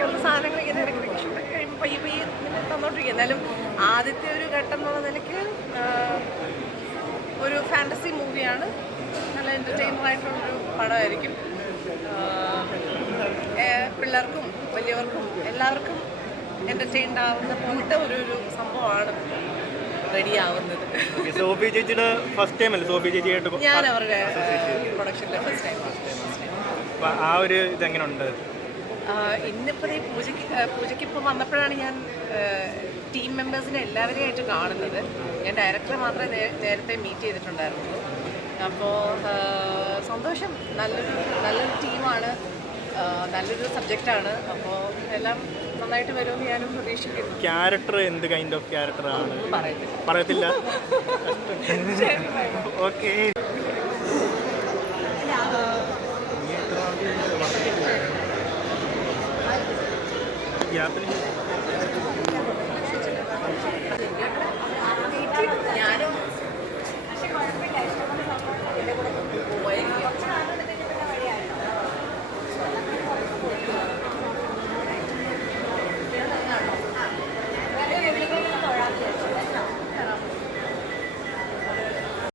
ബാക്കിയുള്ള സാധനങ്ങൾ ഇങ്ങനെ ഇടയ്ക്കിടയ്ക്ക് ഷൂട്ടൊക്കെ കഴിയുമ്പോൾ പയ്യെ പയ്യെ ഇങ്ങനെ തന്നോണ്ടിരിക്കും എന്നാലും ആദ്യത്തെ ഒരു ഘട്ടം എന്നുള്ള നിലയ്ക്ക് ഒരു ഫാന്റസി മൂവിയാണ് നല്ല എന്റർടൈനർ ആയിട്ടുള്ളൊരു പടമായിരിക്കും. പിള്ളേർക്കും വലിയവർക്കും എല്ലാവർക്കും എന്റർടൈൻഡ് ആവുന്ന പോലത്തെ ഒരു ഒരു സംഭവമാണ് റെഡിയാവുന്നത് സോഫി ചേച്ചിയുടെ ഫസ്റ്റ് ടൈം അല്ലേ? സോഫി ചേച്ചിയായിട്ട് ഞാൻ അവരുടെ പ്രൊഡക്ഷനിലെ ഫസ്റ്റ് ടൈം ആ ഒരു ഇതെങ്ങനെ ഉണ്ട്? ഇന്നിപ്പോൾ ഈ പൂജയ്ക്ക് പൂജയ്ക്ക് ഇപ്പോൾ വന്നപ്പോഴാണ് ഞാൻ ടീം മെമ്പേഴ്സിനെ എല്ലാവരെയും ആയിട്ട് കാണുന്നത്. ഞാൻ ഡയറക്ടറെ മാത്രമേ നേരത്തെ മീറ്റ് ചെയ്തിട്ടുണ്ടായിരുന്നുള്ളൂ. അപ്പോൾ സന്തോഷം. നല്ലൊരു നല്ലൊരു ടീമാണ് നല്ലൊരു സബ്ജക്റ്റാണ് അപ്പോൾ എല്ലാം നന്നായിട്ട് വരുമെന്ന് ഞാനും പ്രതീക്ഷിക്കുന്നു. ക്യാരക്ടർ എന്ത് കൈൻഡ് ഓഫ് ക്യാരക്ടറാണ് പറയത്തില്ല. Okay e abrir.